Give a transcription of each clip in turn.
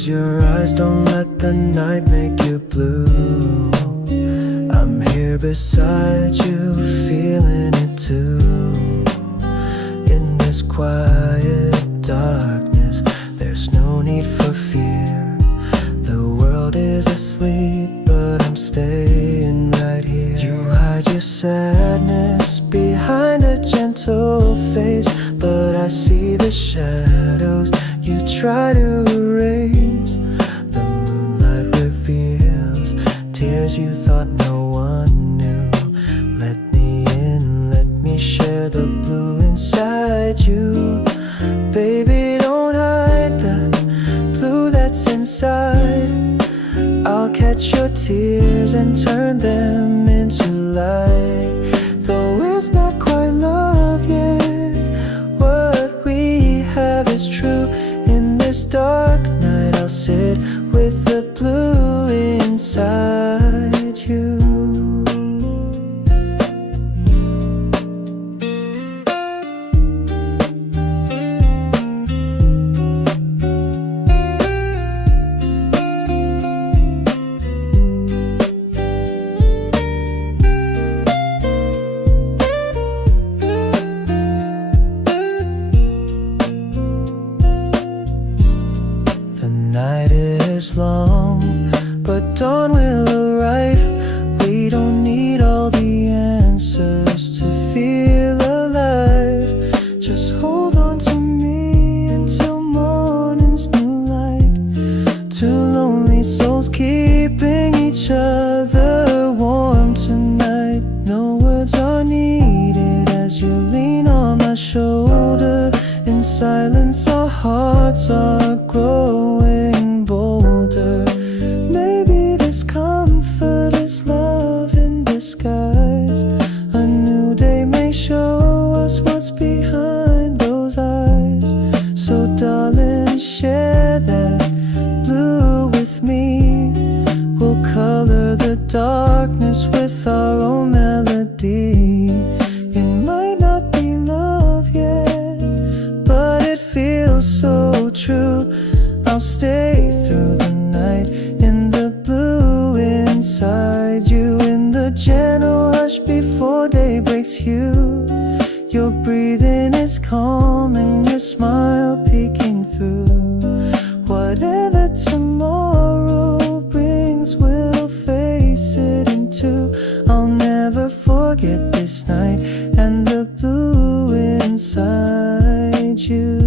Close your eyes, don't let the night make you blue. I'm here beside you, feeling it too. In this quiet darkness, there's no need for fear. The world is asleep, but I'm staying right here. You hide your sadness behind a gentle face, but I see the shadows you try to erase. The moonlight reveals tears you thought no one knew. Let me in, let me share the blue inside you. Baby, don't hide the blue that's inside. I'll catch your tears and turn them into light. Though it's not quite love yet, what we have is true. In this dark night, I'll sit with the blue inside you. Long, but dawn will arrive. We don't need all the answers to feel alive. Just hold on to me until morning's new light. Two lonely souls keeping each other warm tonight. No words are needed as you lean on my shoulder. In silence our hearts are growing bolder. Maybe this comfort is love in disguise. A new day may show us what's behind those eyes. So darling, share that blue with me. We'll color the darkness with our own melody. It might not be love yet, but it feels so true. I'll stay through the night in the blue inside you. In the gentle hush before day breaks hue. Your breathing is calm and your smile peeking through. Whatever tomorrow brings, we'll face it in two. I'll never forget this night and the blue inside you.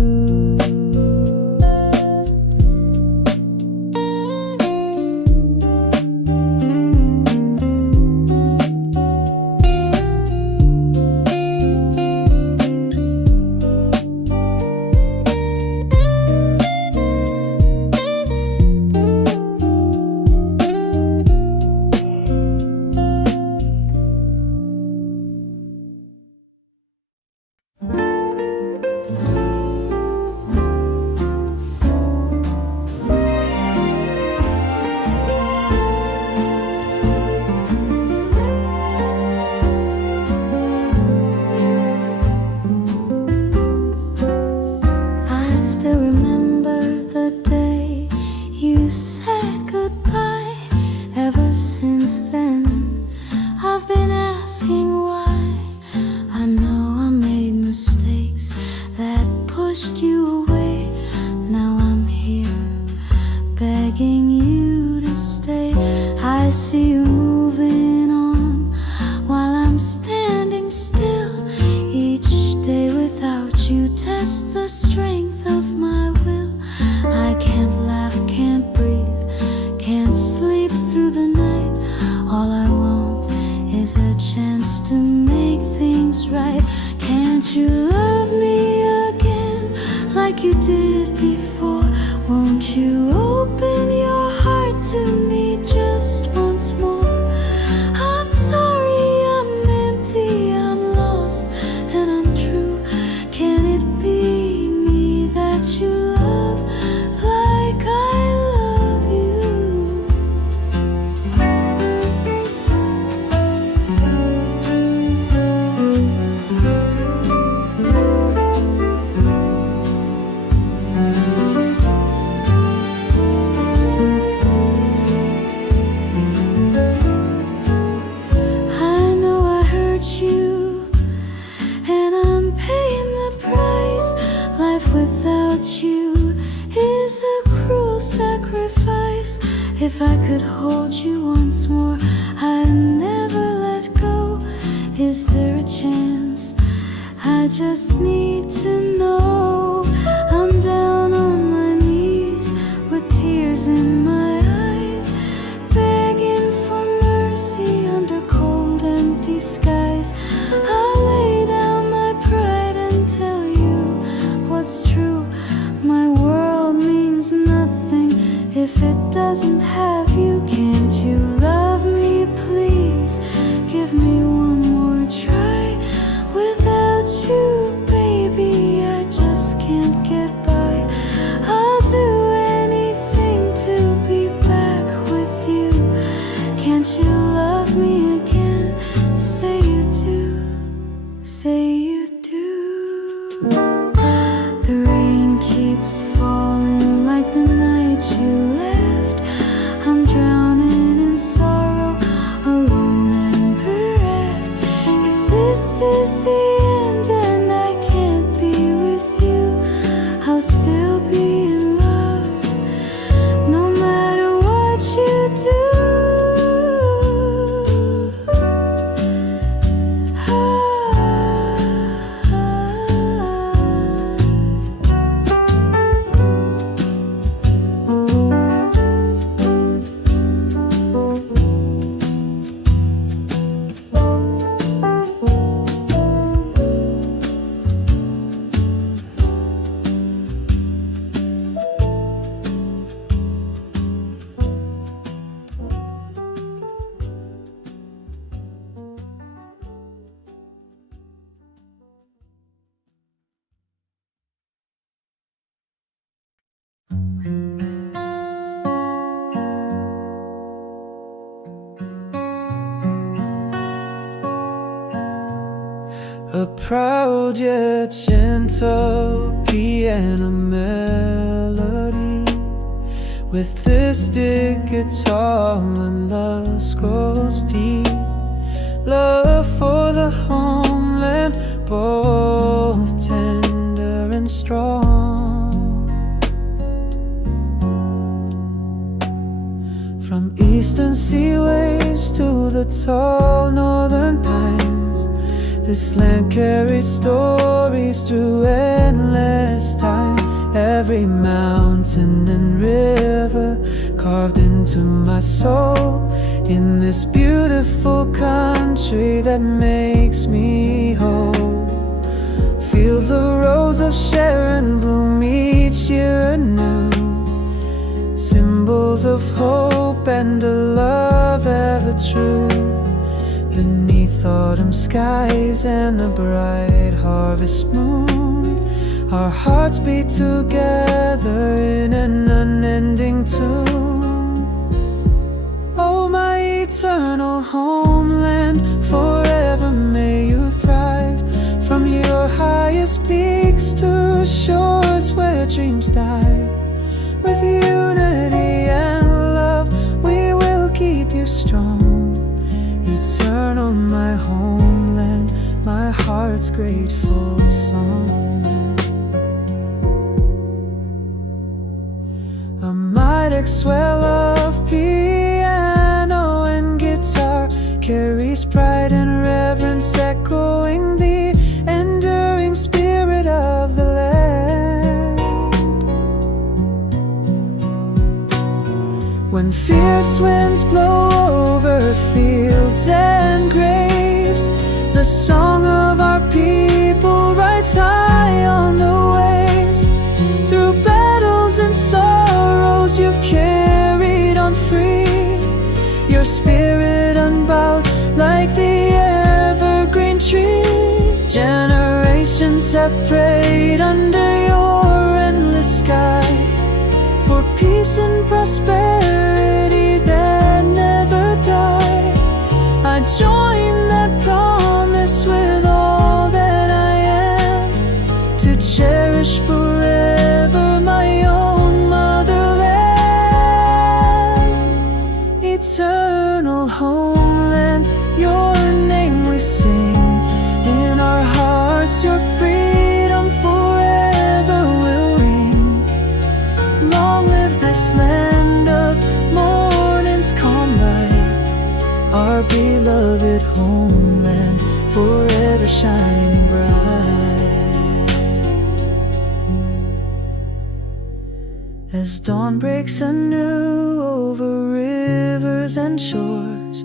If I could hold you once more, I'd never let go. Is there a chance? I just need to know. I'm down on my knees with tears in my eyes, begging for mercy under cold empty skies. I'll lay down my pride and tell you what's true. My world means nothing if it doesn't have you. Can't you love me, please? Give me one more try. Without you, baby, I just can't get by. I'll do anything to be back with you. Can't you love me again? Say you do. Say you do. The rain keeps falling like the night you left. I'm drowning in sorrow, alone and bereft. If this is the end and I can't be with you, I'll still be in love, no matter what you do. A proud yet gentle piano melody with this thick guitar when love goes deep. Love for the homeland, both tender and strong. From eastern sea waves to the tall northern pines, this land carries stories through endless time. Every mountain and river carved into my soul, in this beautiful country that makes me whole. Fields of rose of Sharon bloom each year anew, symbols of hope and a love ever true. Beneath autumn skies and the bright harvest moon, our hearts beat together in an unending tune. Oh, my eternal homeland, forever may you thrive. From your highest peaks to shores where dreams die, with unity and love we will keep you strong. Eternal, my homeland, my heart's grateful song. A mighty swell of piano and guitar carries pride and reverence, echoing the enduring spirit of the land. When fierce winds blow over fields and graves, the song of our people rides high on the waves. Through battles and sorrows you've carried on free, your spirit unbowed like the evergreen tree. Generations have prayed under your endless sky for peace and prosperity that never die. I join that promise with all that I am, to cherish forever my own motherland. Eternal homeland, your name we sing. In our hearts your freedom forever will ring. Long live this land of more forever shining bright. As dawn breaks anew over rivers and shores,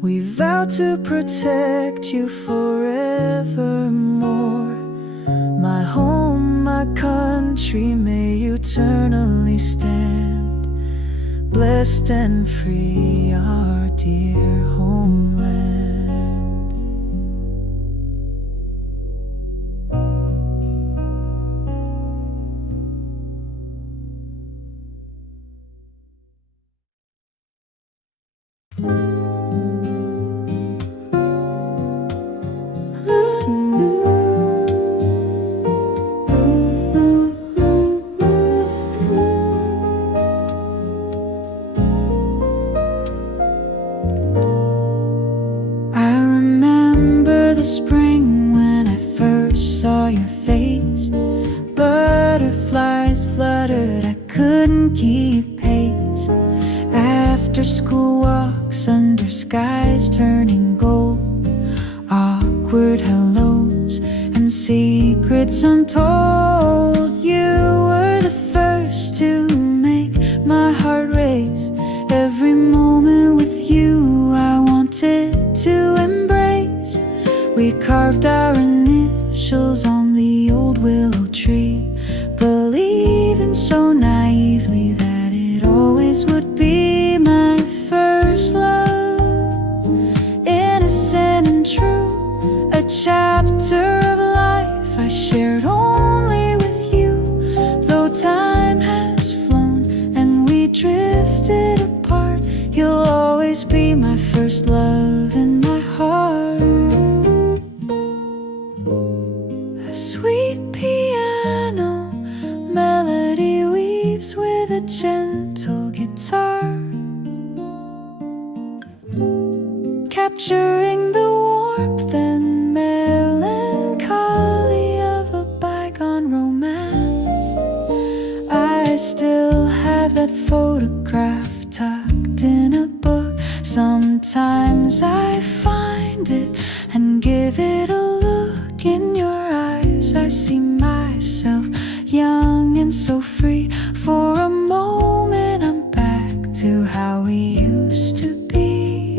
we vow to protect you forevermore. My home, my country, may you eternally stand, blessed and free, our dear homeland. Spring when I first saw your face, butterflies fluttered, I couldn't keep pace. After school walks under skies turning gold, awkward hellos and secrets untold. You were the first to make my heart race. Every moment with you I wanted to embrace. We carved our initials on the old willow tree, believing so naively that it always would be my first love. Innocent and true, a chapter of life I shared only with you. Though time has flown and we drifted apart, you'll always be my first love in my heart. Sweet piano melody weaves with a gentle guitar, capturing the warmth and melancholy of a bygone romance. I still have that photograph tucked in a book. Sometimes I find it and give it a look. In your eyes I see myself, young and so free. For a moment I'm back to how we used to be.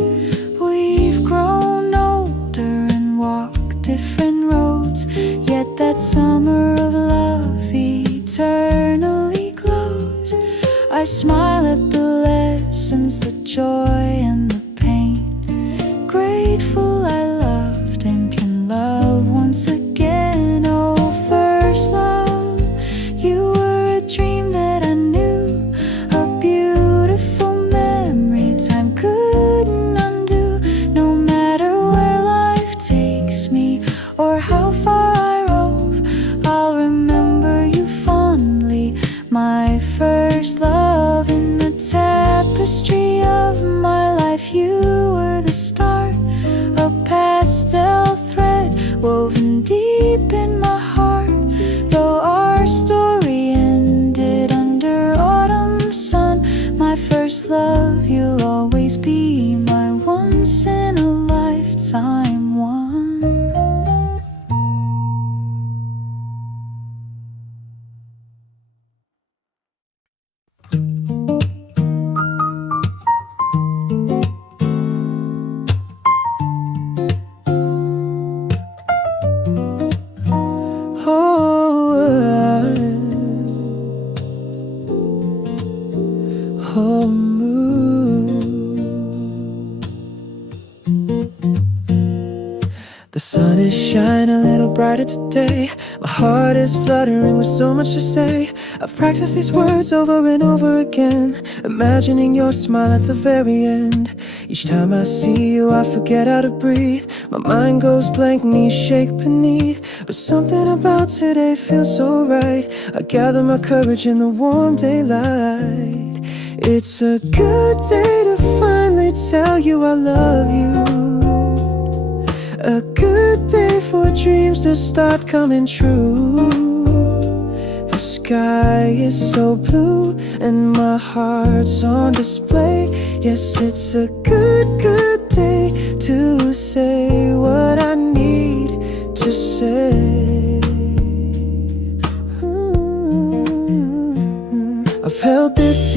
We've grown older and walked different roads, yet that summer of love eternally glows. I smile at the lessons, the joy and the pain, grateful I loved and can love once again. Oh, first love, you were a dream that I knew, a beautiful memory time couldn't undo. No matter where life takes me or how far I rove, I'll remember you fondly. My first love, in the tapestry of my life, you were the start, a pastel thread woven deep in my heart. Though our story ended under autumn sun, my first love, you'll always be my once in a lifetime one. The sun is shining a little brighter today. My heart is fluttering with so much to say. I've practiced these words over and over again, imagining your smile at the very end. Each time I see you I forget how to breathe. My mind goes blank, knees shake beneath. But something about today feels so right. I gather my courage in the warm daylight. It's a good day to finally tell you I love you. A good day for dreams to start coming true. The sky is so blue and my heart's on display. Yes, it's a good day to say what I need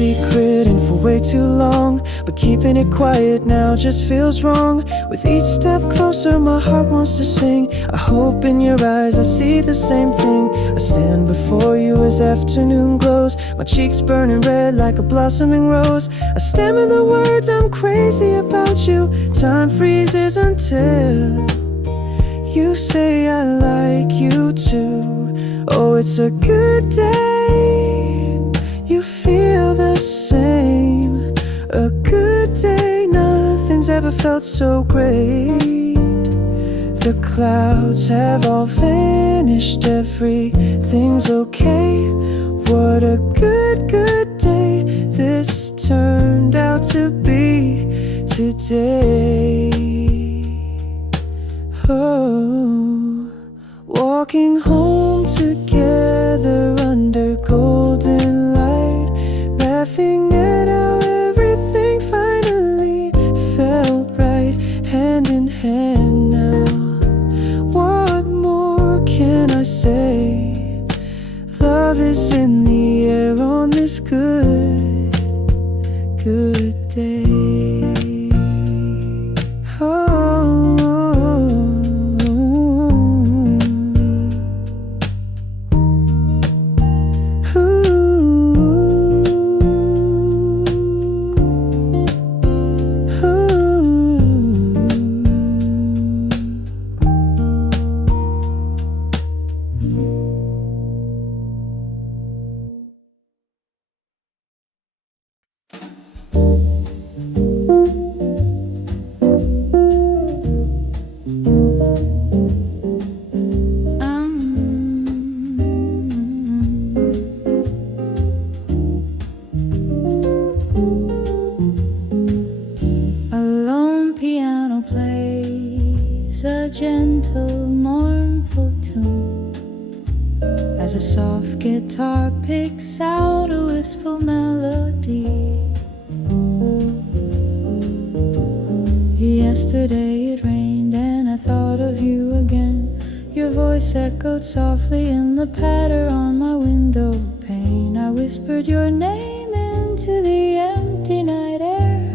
secret and for way too long, but keeping it quiet now just feels wrong. With each step closer my heart wants to sing. I hope in your eyes I see the same thing. I stand before you as afternoon glows, my cheeks burning red like a blossoming rose. I stammer the words I'm crazy about you. Time freezes until you say I like you too. Oh, it's a good day, you feel the same. A good day, nothing's ever felt so great. The clouds have all vanished, everything's okay. What a good, good day this turned out to be today. Oh, walking home together under golden light, laughing at how everything finally felt right. Hand in hand now, what more can I say? Love is in the air on this good, good day. Gentle, mournful tune as a soft guitar picks out a wistful melody. Yesterday it rained and I thought of you again. Your voice echoed softly in the patter on my window pane. I whispered your name into the empty night air.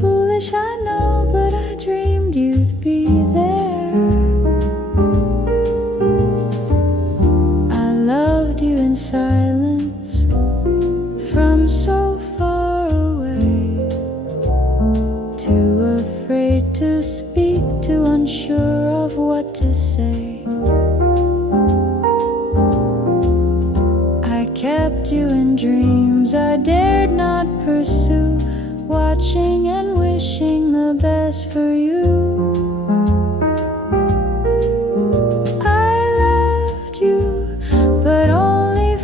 Foolish I know, but I dreamed you'd be there. In silence from so far away, too afraid to speak, too unsure of what to say. I kept you in dreams I dared not pursue, watching and wishing the best for you.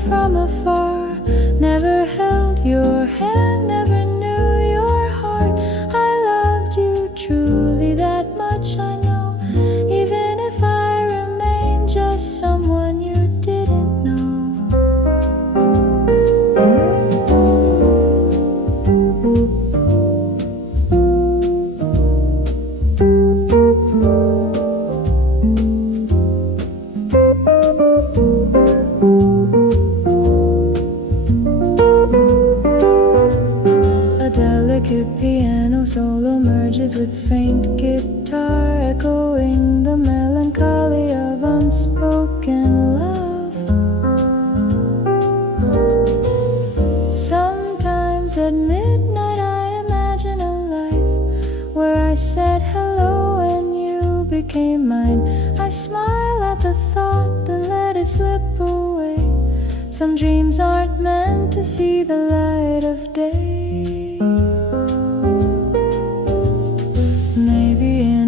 From afar, never held your hand, never knew your heart. I loved you truly, that much I know, even if I remain just someone you didn't know. Piano solo merges with faint guitar, echoing the melancholy of unspoken love. Sometimes at midnight I imagine a life where I said hello and you became mine. I smile at the thought, then let it slip away. Some dreams aren't meant to see the light of day.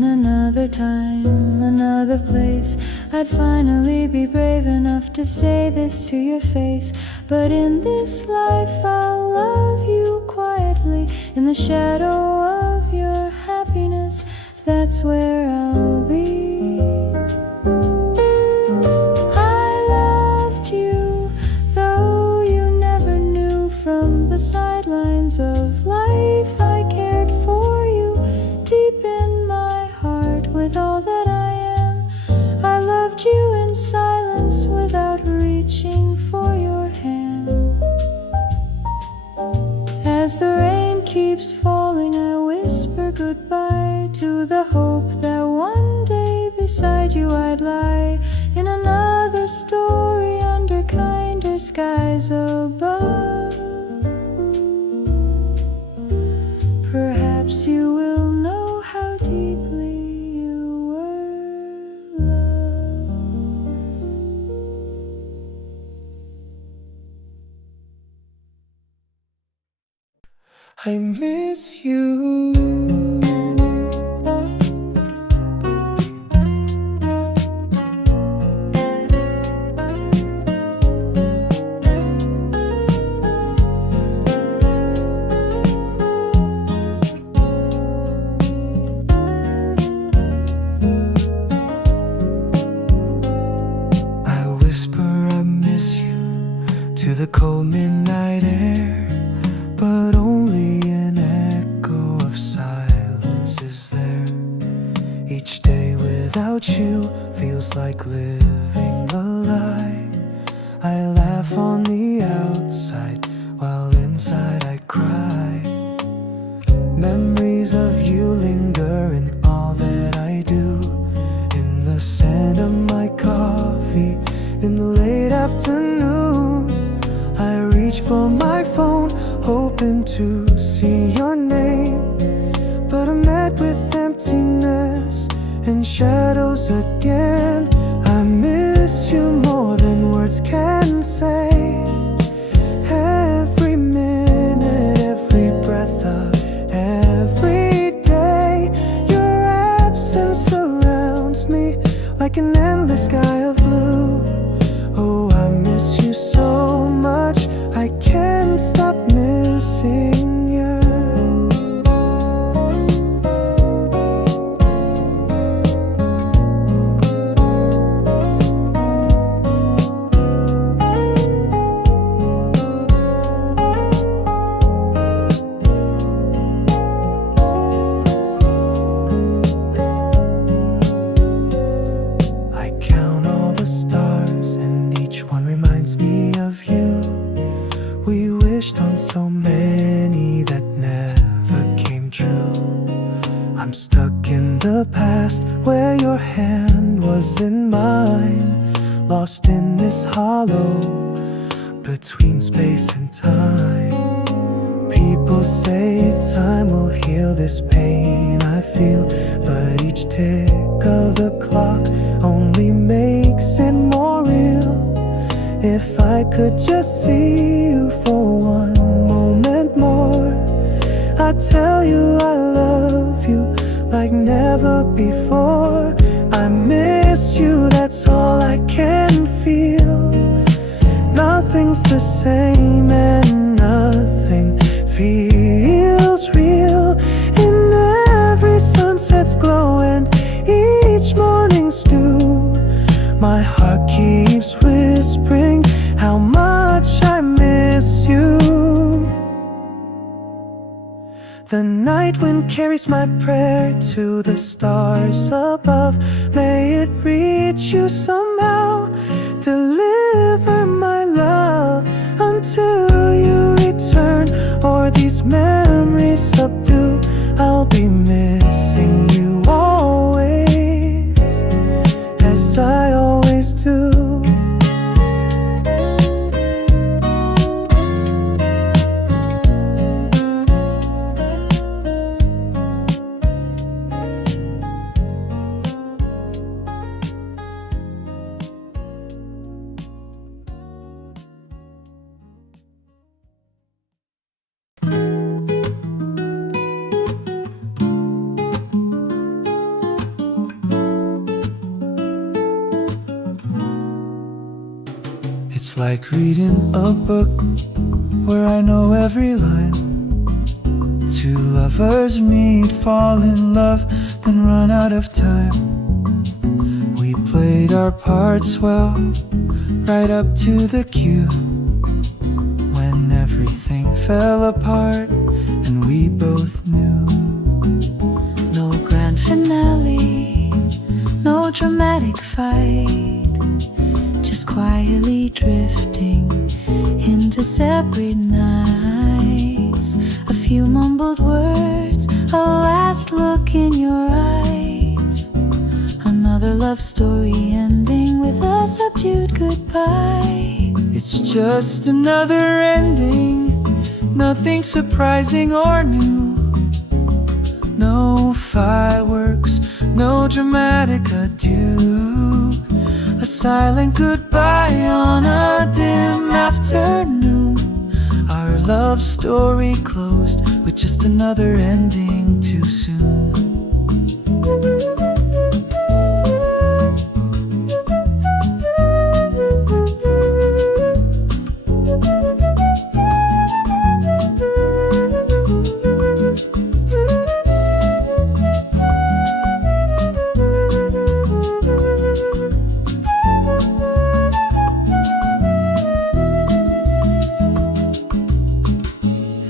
Another time, another place, I'd finally be brave enough to say this to your face. But in this life I'll love you quietly, in the shadow of your happiness, that's where I'll be. I loved you, though you never knew. From the sidelines of life I cared for you, deep in my heart with all that I am. I loved you in silence without reaching for your hand. beside you I'd lie in another story under kinder skies above. Perhaps you will know how deeply you were loved. I miss you. To the cold midnight air, but only an echo of silence is there. Each day without you feels like living a lie. I laugh on the outside while inside I cry. Memories of you linger in all that I do, in the scent of my coffee, in the late afternoon. I reach for my phone, hoping to see your name, but I'm met with emptiness and shadows again. I miss you more than words can say. Every minute, every breath of every day, your absence surrounds me like an endless sky of blue. Oh, I miss you so much, I can't stop missing you. I count all the stars and each one reminds me of you. We wished on so many that never came true. I'm stuck in the past where your hand was in mine, lost in this hollow between space and time. People say time will heal this pain I feel, but each tick of the clock only makes it more real. If I could just see you for one moment more, I'd tell you I love you like never before. I miss you, that's all I can feel. Nothing's the same and nothing feels real. And every sunset's glowing, each morning's dew. My heart keeps whispering how much I miss you. The night wind carries my prayer to the stars above. May it reach you somehow. Deliver my love until you return, or these memories subdue. I'll be missing you always, as I always do. It's like reading a book where I know every line. Two lovers meet, fall in love, then run out of time. We played our parts well, right up to the cue, when everything fell apart and we both knew. No grand finale, no dramatic fight, just quietly drifting into separate nights. A few mumbled words, a last look in your eyes, another another love story ending with a subdued goodbye. It's just another ending, nothing surprising or new. No fireworks, no dramatic adieu. A silent goodbye on a dim afternoon. Our love story closed with just another ending too soon.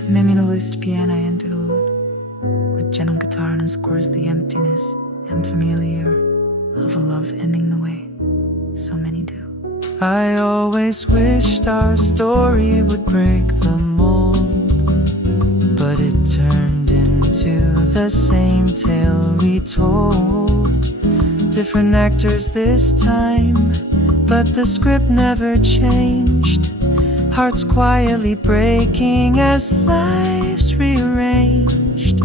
Minimalist piano interlude with gentle guitar underscores the emptiness and familiar of a love ending the way so many do. I always wished our story would break the mold, but it turned into the same tale retold. Different actors this time, but the script never changed. Hearts quietly breaking as lives rearranged.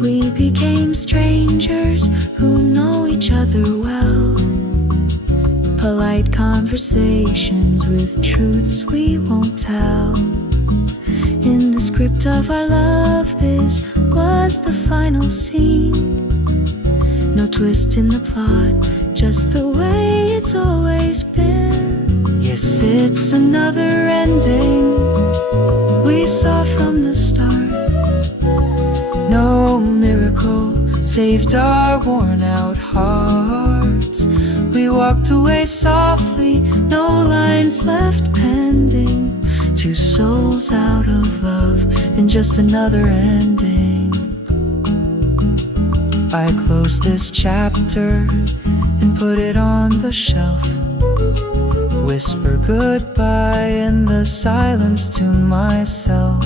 We became strangers who know each other well. Polite conversations with truths we won't tell. In the script of our love, this was the final scene. No twist in the plot, just the way it's always been. Yes, it's another ending We saw from the start. No miracle saved our worn out hearts. We walked away softly, no lines left pending. Two souls out of love in just another ending. I closed this chapter and put it on the shelf. Whisper goodbye in the silence to myself.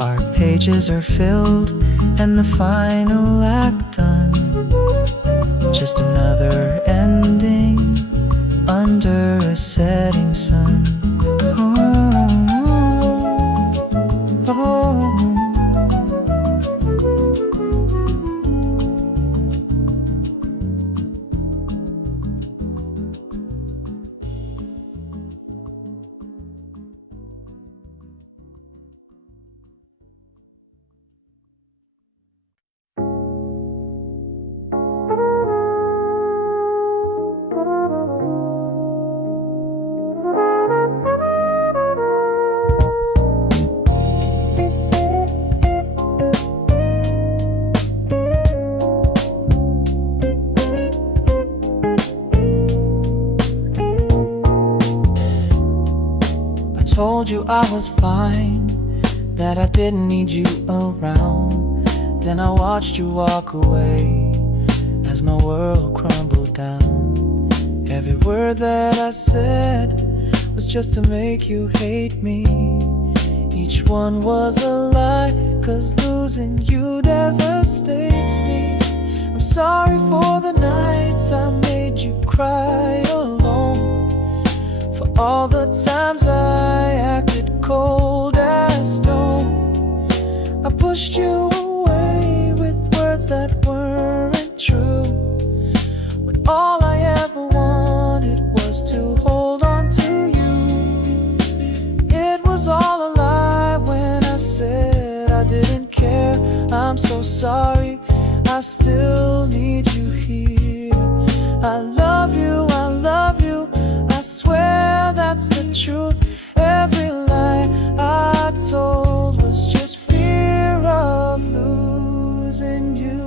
Our pages are filled and the final act done. Just another ending under a setting sun. Told you I was fine, that I didn't need you around. Then I watched you walk away as my world crumbled down. Every word that I said was just to make you hate me. Each one was a lie, 'cause losing you devastates me. I'm sorry for the nights I made you cry alone, for all the times I acted cold as stone. I pushed you away with words that weren't true, when all I ever wanted was to hold on to you. It was all a lie when I said I didn't care. I'm so sorry, I still need you here. I love you, I love you, I swear that's the truth. Every lie I told was just fear of losing you.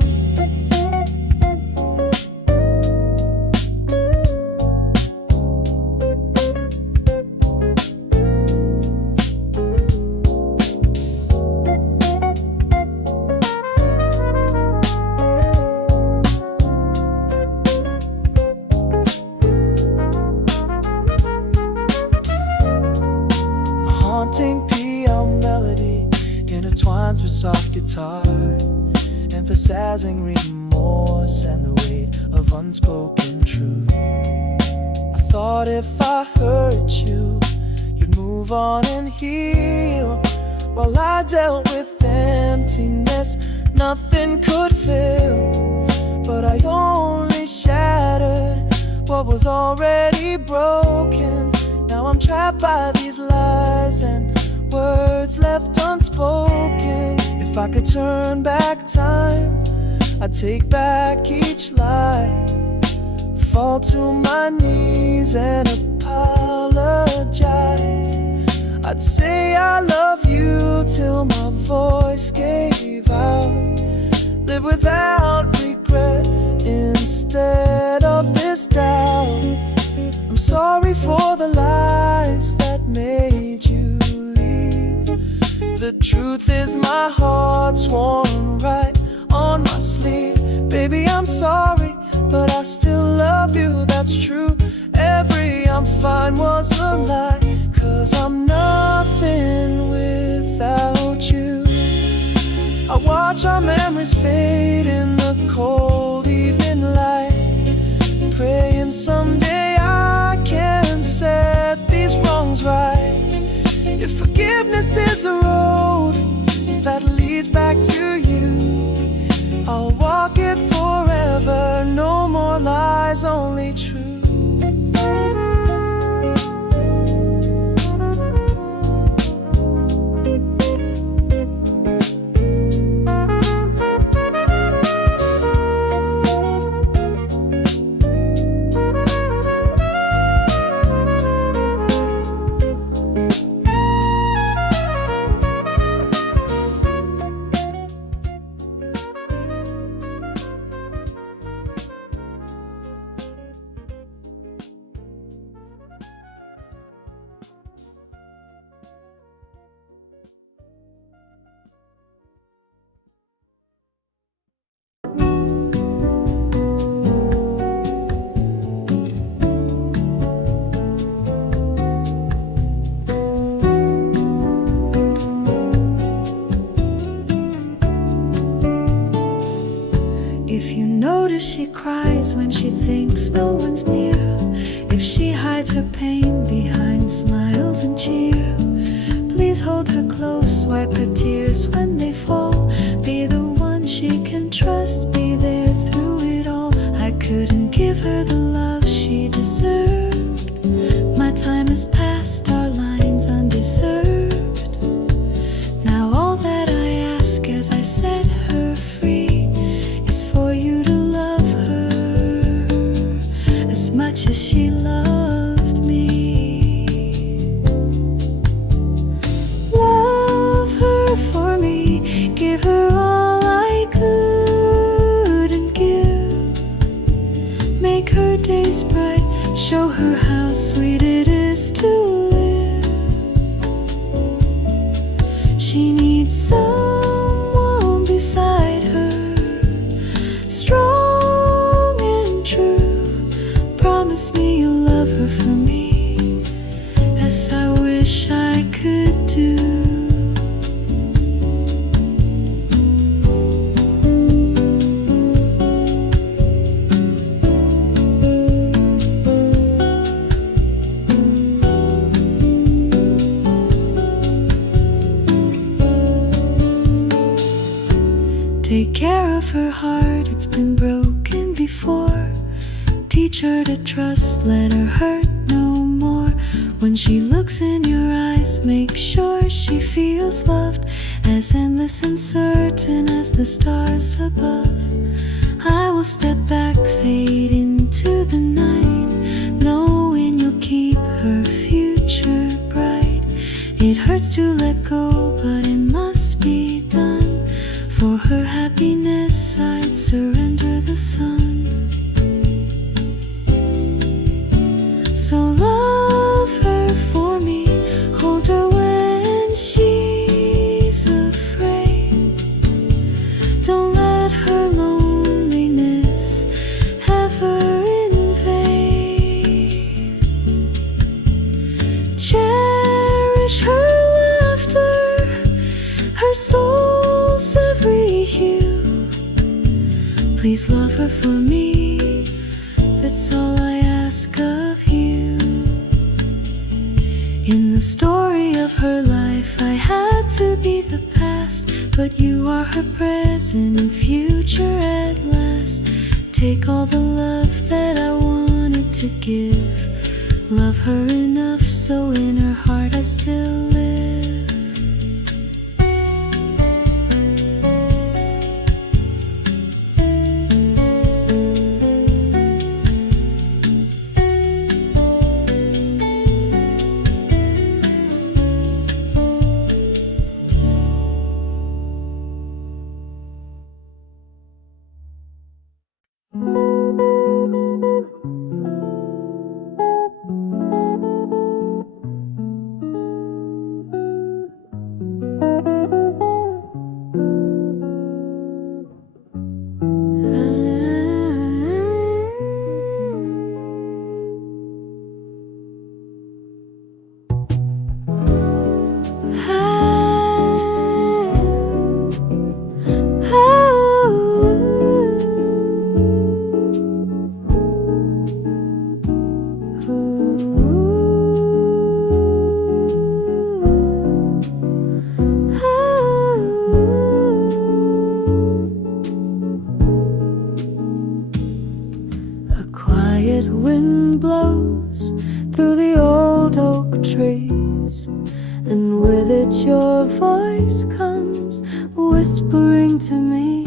Haunting PM melody intertwines with soft guitar, emphasizing remorse. remorse and the weight of unspoken truth. I thought if I hurt you, you'd move on and heal, while I dealt with emptiness nothing could fill. But I only shattered what was already broken. Now I'm trapped by these lies and words left unspoken. If I could turn back time, I'd take back each lie, fall to my knees and apologize. I'd say I love you till my voice gave out, live without regret instead of this doubt. I'm sorry for the lies that made you leave. The truth is my heart's worn right on my sleeve. Baby, I'm sorry, but I still love you, that's true. Every I'm fine was a lie, 'cause I'm nothing without you. I watch our memories fade in the cold evening light, praying someday I can set these wrongs right. If forgiveness is a road that leads back to you, I'll walk it forever. No more lies, only truth. She cries when she thinks no one's near. If she hides her pain behind smiles and cheer, please hold her close, wipe her tears when they fall. Be the one she can trust, be there through it all. I couldn't give her the love she deserved. My time has passed, our lines undeserved. Now all that I ask as I set her free is for you to as much as she loved me. Love her for me, give her all I couldn't give. Make her days bright, show her how sweet it is to live. She needs someone beside her, strong and true. Promise me you'll love her for me, as I wish I could do. Take care of her heart, it's been broken before. Teach her to trust, let her hurt no more. When she looks in your eyes, make sure she feels loved, as endless and certain as the stars above. I will step back, fade into the night, knowing you'll keep her future bright. It hurts to let go, but it must be done. For her happiness, I'd surrender the sun. So love her for me, hold her when she's afraid. Don't let her loneliness ever Please love her for me, that's all I ask of you. In the story of her life, I had to be the past, but you are her present and future at last. Take all the love that I wanted to give. Love her enough so in her heart I still live. Wind blows through the old oak trees, and with it your voice comes whispering to me.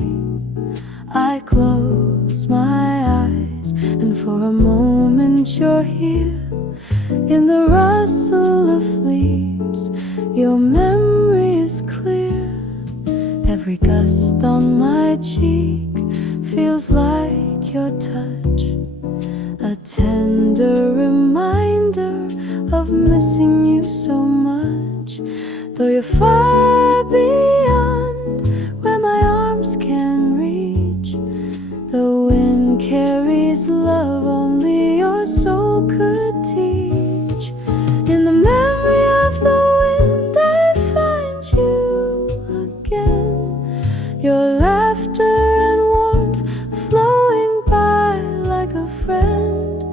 I close my eyes and for a moment you're here. In the rustle of leaves your memory is clear. Every gust on my cheek feels like your touch, a tender reminder of missing you so much. Though you're far beyond where my arms can reach, the wind carries love only your soul could teach. In the memory of the wind I find you again, your laughter and warmth flowing by like a friend.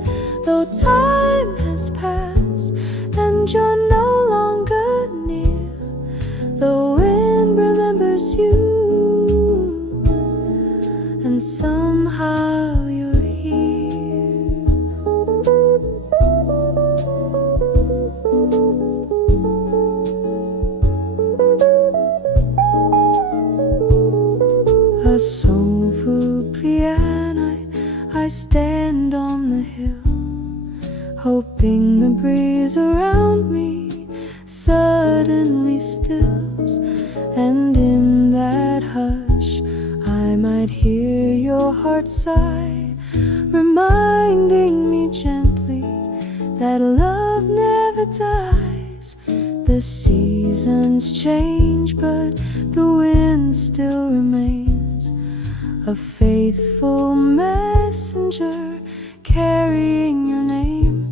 Though time has passed and you're no longer near, the wind remembers you, and somehow you're here. A soulful piano, I stand on the hill, hoping the breeze around me suddenly stills, and in that hush I might hear your heart sigh, reminding me gently that love never dies. The seasons change, but the wind still remains, a faithful messenger carrying your name.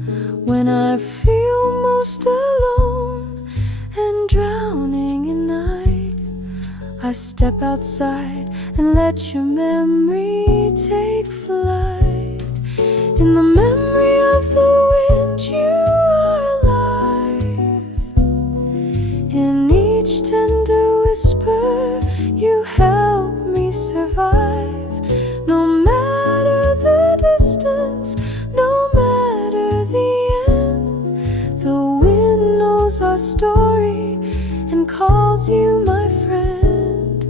When I feel most alone and drowning in night, I step outside and let your memory take flight. In the memory of the wind you are alive. In each tender whisper you help me survive. No matter the distance, no matter the end, the wind knows our story and calls you my friend.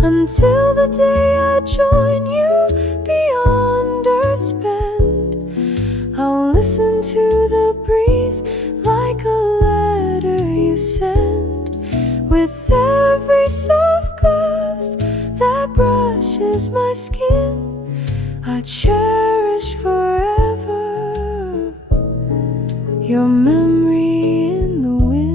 Until the day I join you beyond earth's bend, I'll listen to the breeze like a letter you send. With every soft gust that brushes my skin, I cherish forever your memory in the wind.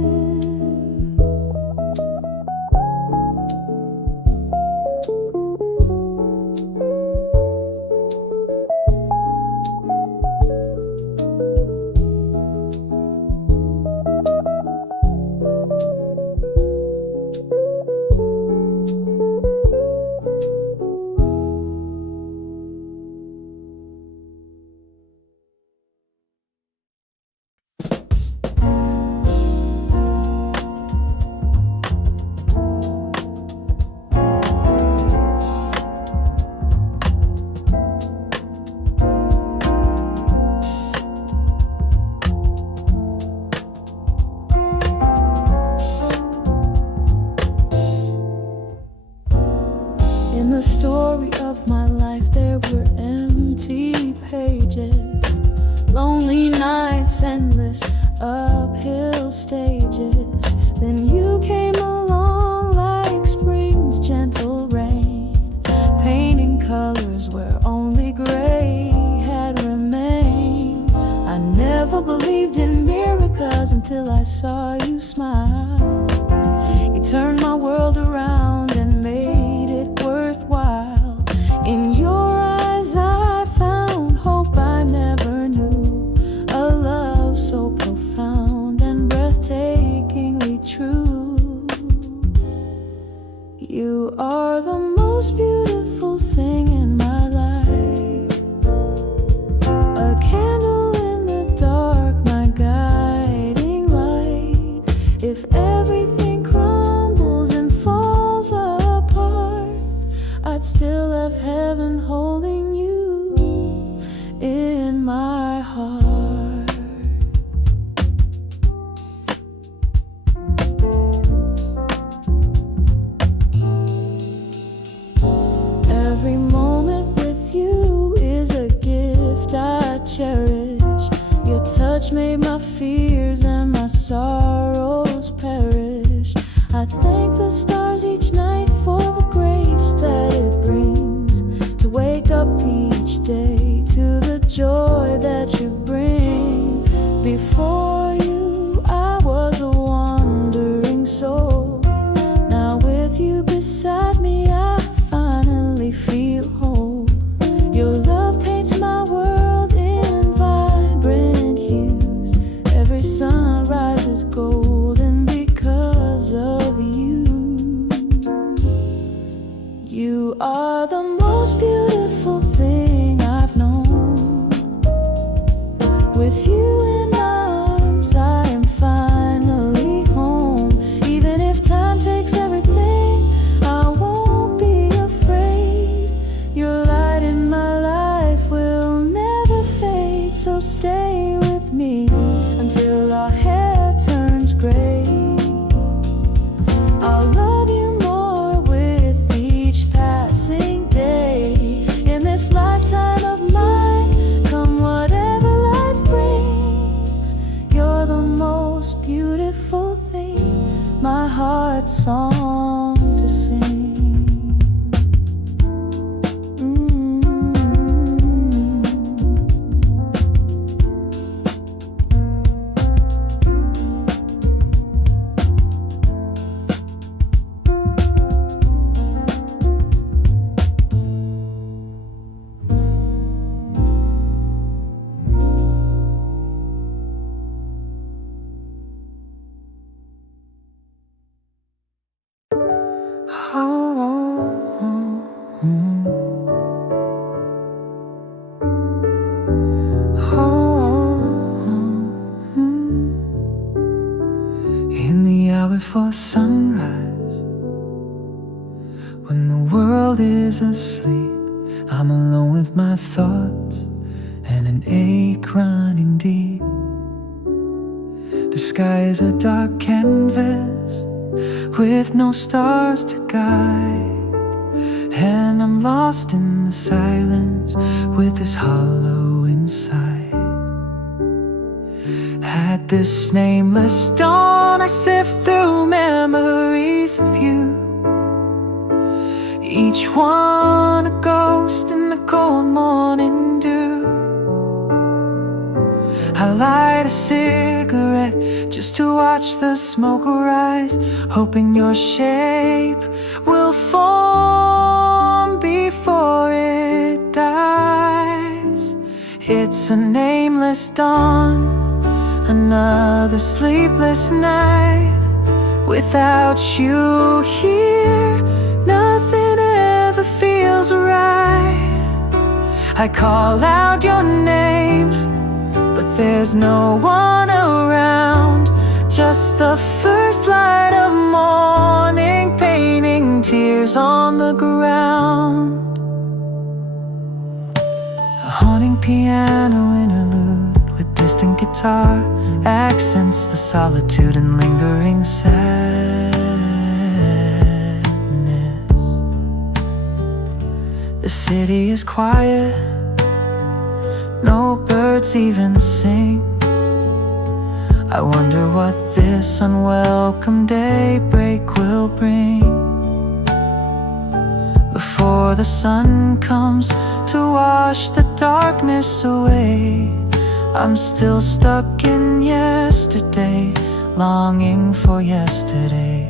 lonely nights, endless uphill stages. Then you came along like spring's gentle rain, painting colors where only gray had remained. I never believed in miracles until I saw you smile. You turned my world around and made it worthwhile. In your eyes I found hope I never knew, a love so profound and breathtakingly true. You are the most beautiful thing in my life, a candle in the dark, my guiding light. If everything crumbles and falls apart, I'd still have heaven holding you in my heart. Every moment with you is a gift I cherish. Your touch made my fears and my sorrows perish. I thank the stars each night for the grace that it brings, to wake up each day to the joy that you bring. Before you I was a wandering soul. Now with you beside me I finally feel whole. Your love paints my world in vibrant hues. Every sunrise is golden because of you. You are the most beautiful thing I've known. With you in my arms I am finally home. Even if time takes everything, I won't be afraid. Your light in my life will never fade. So stay with me until our hair turns gray. I'll love you more with each passing day. In this lifetime of mine, come whatever life brings, you're the most beautiful thing, my heart's song to sing. In the hour before sunrise, when the world is asleep, I'm alone with my thoughts and an ache running deep. The sky is a dark canvas with no stars to guide, and I'm lost in the silence with this hollow inside. At this nameless dawn, I sift through memories of you, each one a ghost in the cold morning dew. I light a cigarette just to watch the smoke rise, hoping your shape will form before it dies. It's a nameless dawn, another sleepless night. Without you here, nothing ever feels right. I call out your name, but there's no one around. Just the first light of morning painting tears on the ground. A haunting piano interlude with distant guitar accents the solitude and lingering sadness. The city is quiet, no birds birds even sing? I wonder what this unwelcome daybreak will bring. Before the sun comes to wash the darkness away, I'm still stuck in yesterday, longing for yesterday.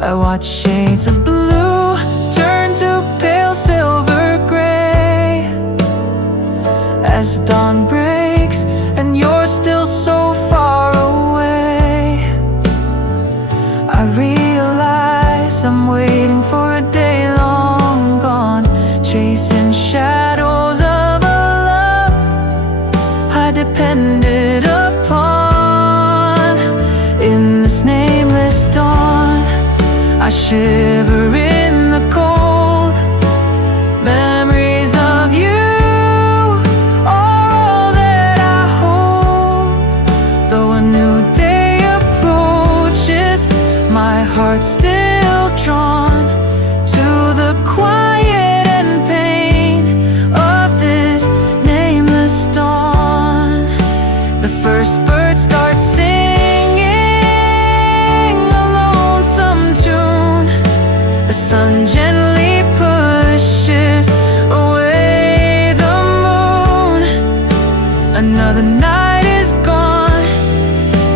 I watch shades of blue turn to pale silver gray as dawn breaks and you're still so far away. I realize I'm waiting for a day long gone, chasing shadows of a love I depended upon. In this nameless dawn, I shiver in the cold. Memories of you are all that I hold. Though a new day approaches, my heart's still drawn to the quiet and pain of this nameless dawn. The first bird starts singing a lonesome tune. The sun gently pushes away the moon. Another night is gone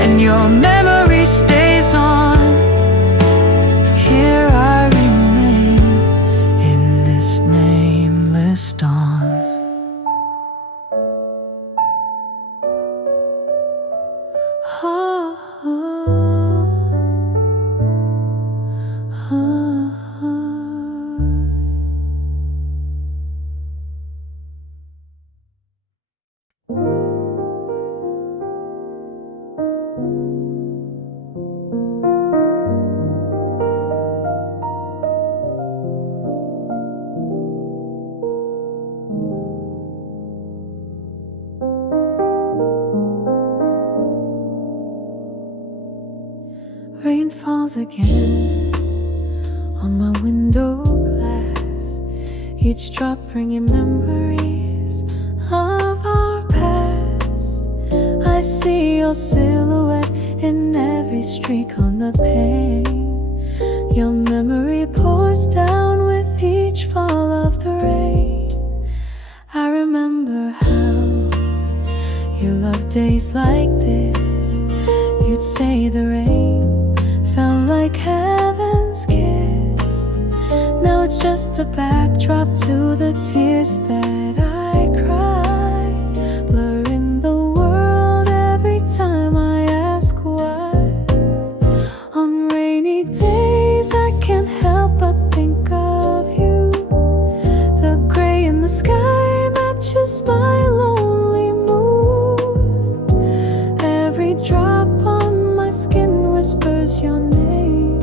and your memory stays on. Here I remain in this nameless dawn. Oh, oh, oh, oh. Rain falls again on my window glass, each drop bringing memories of our past. I see your silhouette in every streak on the pane. Your memory pours down with each fall of the rain. I remember how you loved days like this. You'd say the rain felt like heaven's kiss. Now it's just a backdrop to the tears that I cry, blurring the world every time I ask why. On rainy days I can't help but think of you. The gray in the sky matches my lonely mood. Every drop on my skin whispers your name.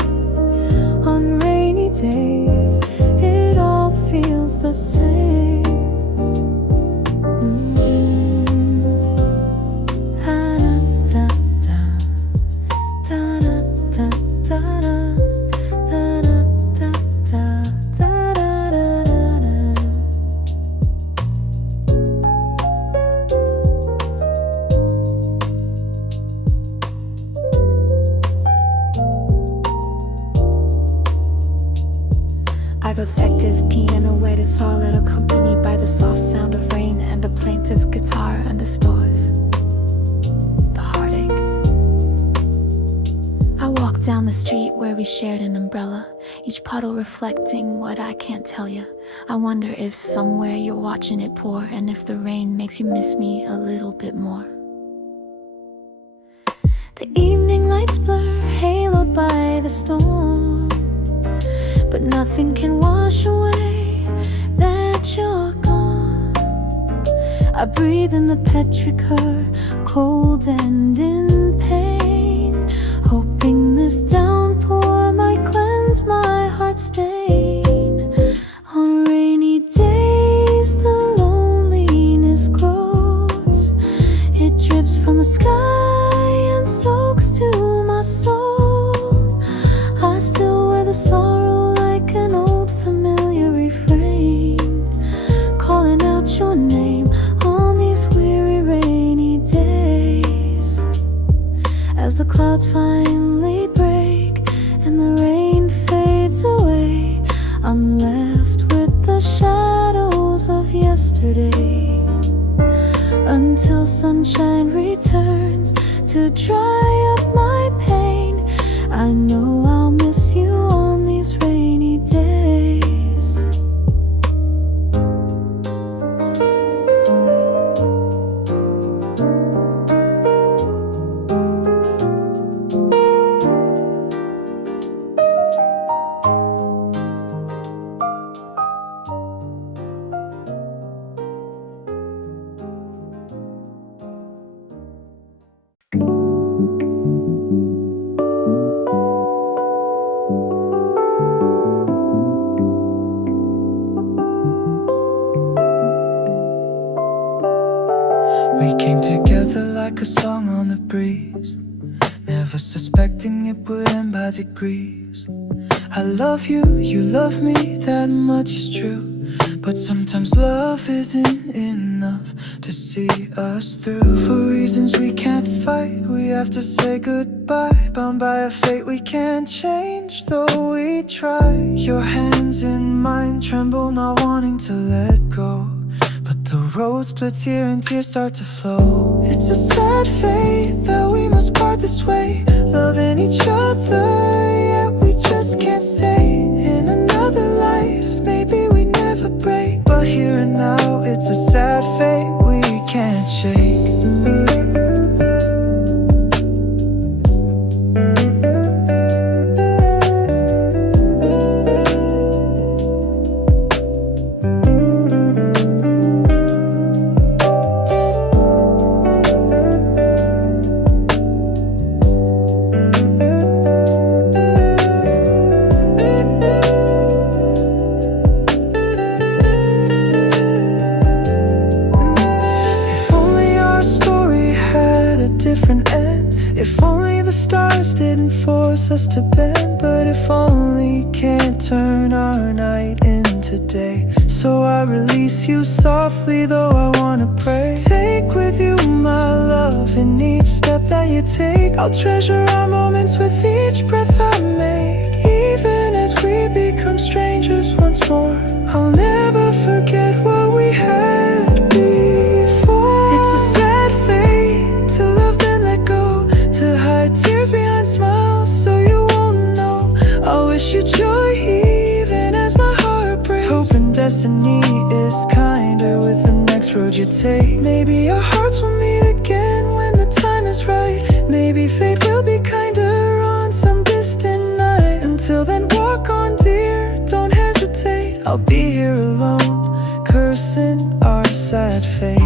On rainy days, it all feels the same. I perfect his piano wet is solid, accompanied by the soft sound of rain and a plaintive guitar underscores the heartache. I walk down the street where we shared an umbrella, each puddle reflecting what I can't tell you. I wonder if somewhere you're watching it pour, and if the rain makes you miss me a little bit more. The evening lights blur, haloed by the storm, but nothing can wash away that you're gone. I breathe in the petrichor, cold and in pain, hoping this downpour might cleanse my heart's stain. On rainy days the loneliness grows. It drips from the sky and soaks to my soul. I still wear the sorrow like an old familiar refrain, calling out your name on until sunshine returns to dry up my pain. I know I'll miss you on these rainy days. We came together like a song on the breeze, never suspecting it would end by degrees. I love you, you love me, that much is true. But sometimes love isn't enough to see us through. For reasons we can't fight, we have to say goodbye. Bound by a fate we can't change, though we try. Your hands in mine tremble, not wanting to let go. But the road splits here and tears start to flow. It's a sad fate that we must part this way, loving each other, yet we just can't stay. In another life, maybe we never break, but here and now, it's a sad fate we can't shake. If only the stars didn't force us to bend, but if only can't turn our night into day. So I release you softly, though I wanna pray. Take with you my love in each step that you take. I'll treasure our moments with each breath I make. Even as we become strangers once more, I'll never forget what we had before. It's a sad fate to love then let go, to hide tears behind smiles so you won't know. I wish you joy even as my heart breaks, hoping destiny is kinder with the next road you take. Maybe our hearts will meet again when the time is right. Maybe fate will be kinder on some distant night. Until then, walk on dear, don't hesitate. I'll be here alone, cursing our sad fate.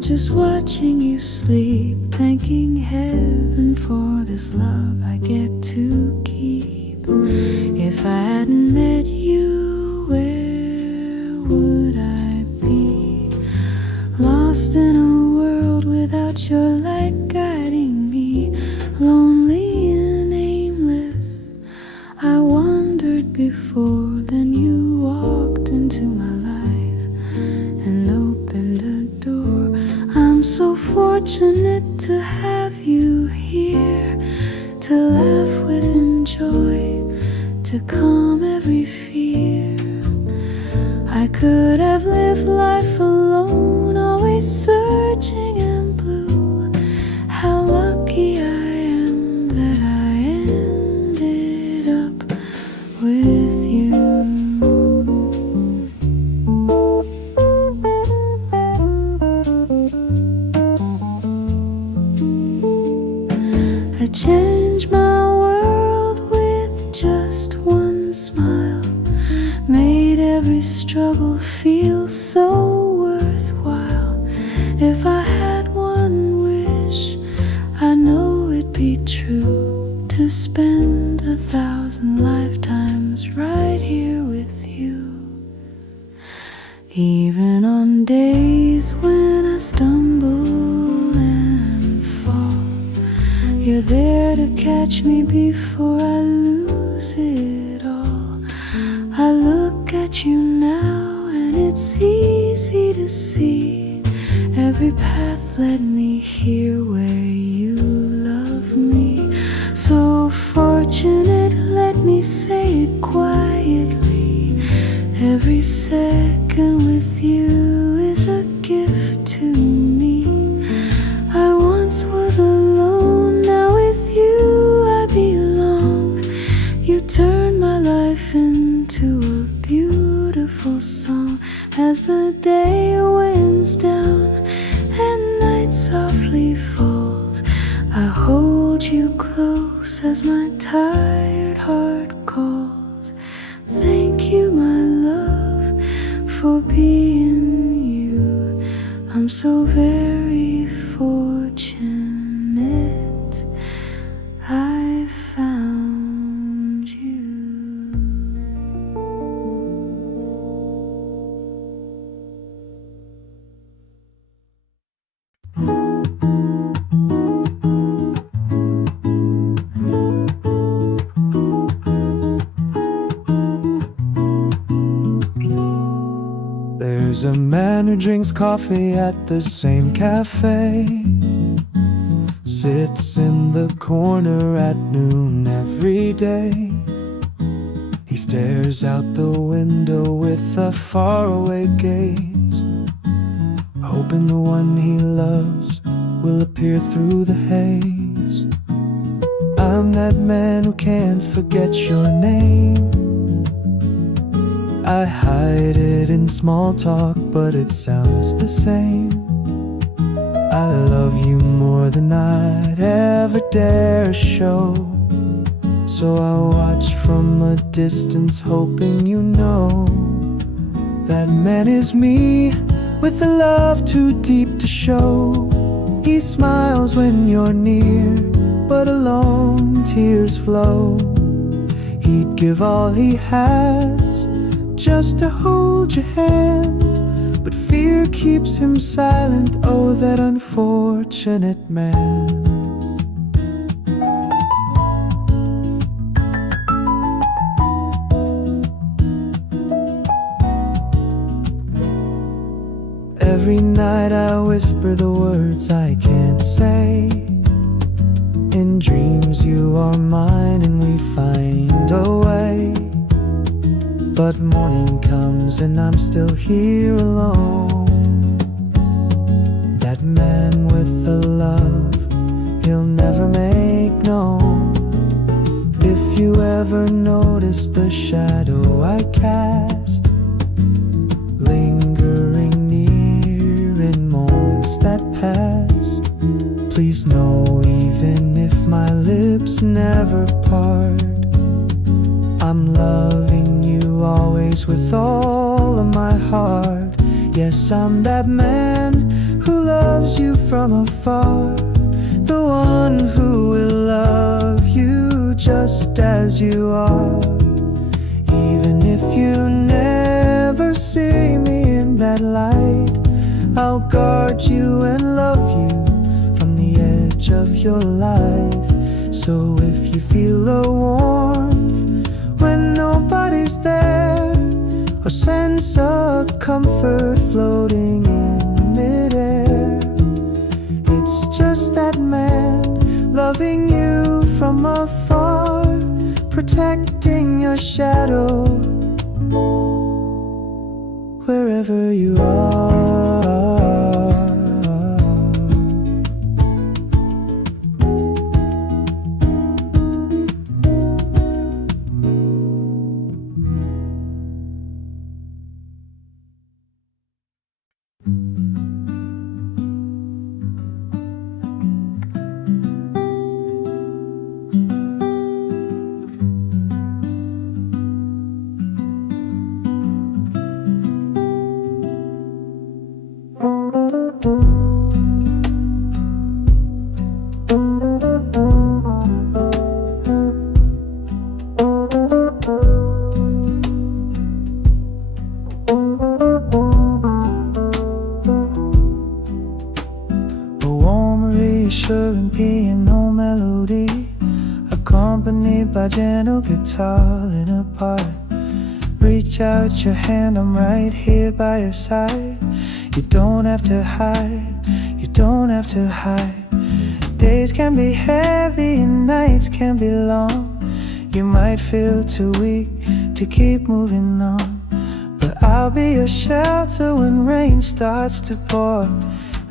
Just watching you sleep, thanking heaven for this love I get to keep. If I hadn't met you, where would I be? Lost in a world without your light guiding me, lonely and aimless. I wandered before, then you walked into my life and opened a door. I'm so fortunate to have you here, to laugh with and joy, to calm every fear. I could have lived life alone, always searching and blue. How lucky I am that I ended up with you. I changed my world with just one smile made every struggle feel so worthwhile. If I had one wish, I know it'd be true, to spend 1,000 lifetimes right here with you. Even on days when I stumble and fall, you're there to catch me before I lose it all. I look at you now and it's easy to see every path led me here where you love me. So fortunate, let me say it quietly. Every second with you is a gift to me. I once was alone, now with you I belong. You turn my life into a beautiful song. As the day winds down and night softly falls, I hold you close as my tired heart calls. Thank you, my love, for being you. I'm so very fortunate I found you. There's a man who drinks coffee at the same cafe, sits in the corner at noon every day. He stares out the window with a faraway gaze, hoping the one he loves will appear through the haze. I'm that man who can't forget your name. I hide it in small talk, but it sounds the same. I love you more than I'd ever dare show, so I watch from a distance, hoping you know that man is me, with a love too deep to show. He smiles when you're near, but alone tears flow. He'd give all he has just to hold your hand, but fear keeps him silent. Oh, that unfortunate man. Every night I whisper the words I can't say. In dreams you are mine and we find a way. But morning comes and I'm still here alone. That man with the love he'll never make known. If you ever notice the shadow I cast, lingering near in moments that pass, please know even if my lips never part, I'm loving you always with all of my heart. Yes, I'm that man who loves you from afar, the one who will love you just as you are. Even if you never see me in that light, I'll guard you and love you from the edge of your life. So if you feel a warmth when nobody's there, or sense a comfort floating in midair, it's just that man loving you from afar, protecting your shadow wherever you are. Imagine a guitar in a park. Reach out your hand, I'm right here by your side. You don't have to hide, you don't have to hide. Days can be heavy and nights can be long. You might feel too weak to keep moving on, but I'll be your shelter when rain starts to pour.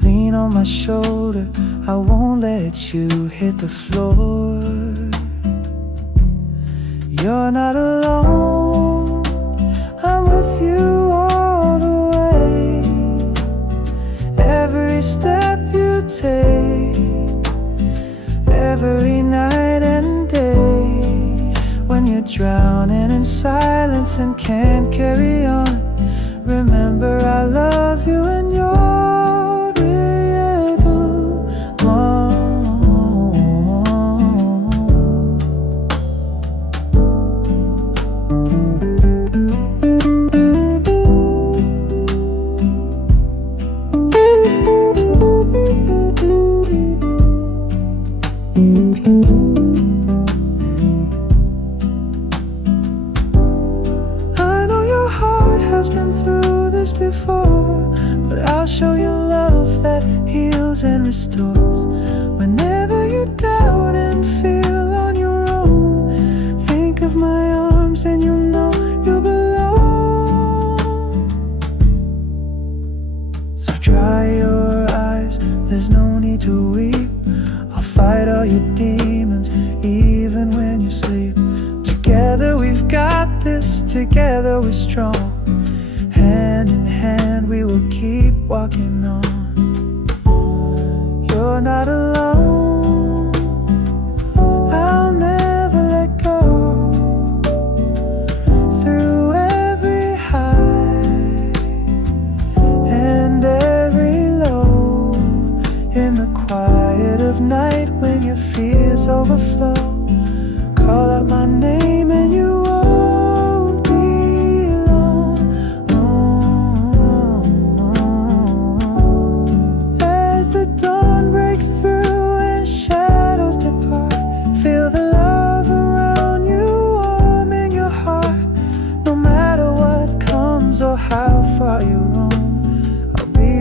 Lean on my shoulder, I won't let you hit the floor. You're not alone, I'm with you all the way. Every step you take, every night and day. When you're drowning in silence and can't carry on, remember I love you and you're before, but I'll show you love that heals and restores. Whenever you doubt and feel on your own, think of my arms and you'll know you belong. So dry your eyes, there's no need to weep. I'll fight all your demons, even when you sleep. Together we've got this, together we're strong. Hand in hand we will keep walking on. You're not alone, I'll never let go. Through every high and every low, in the quiet of night when your fears overflow, call out my name and you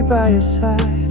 by your side.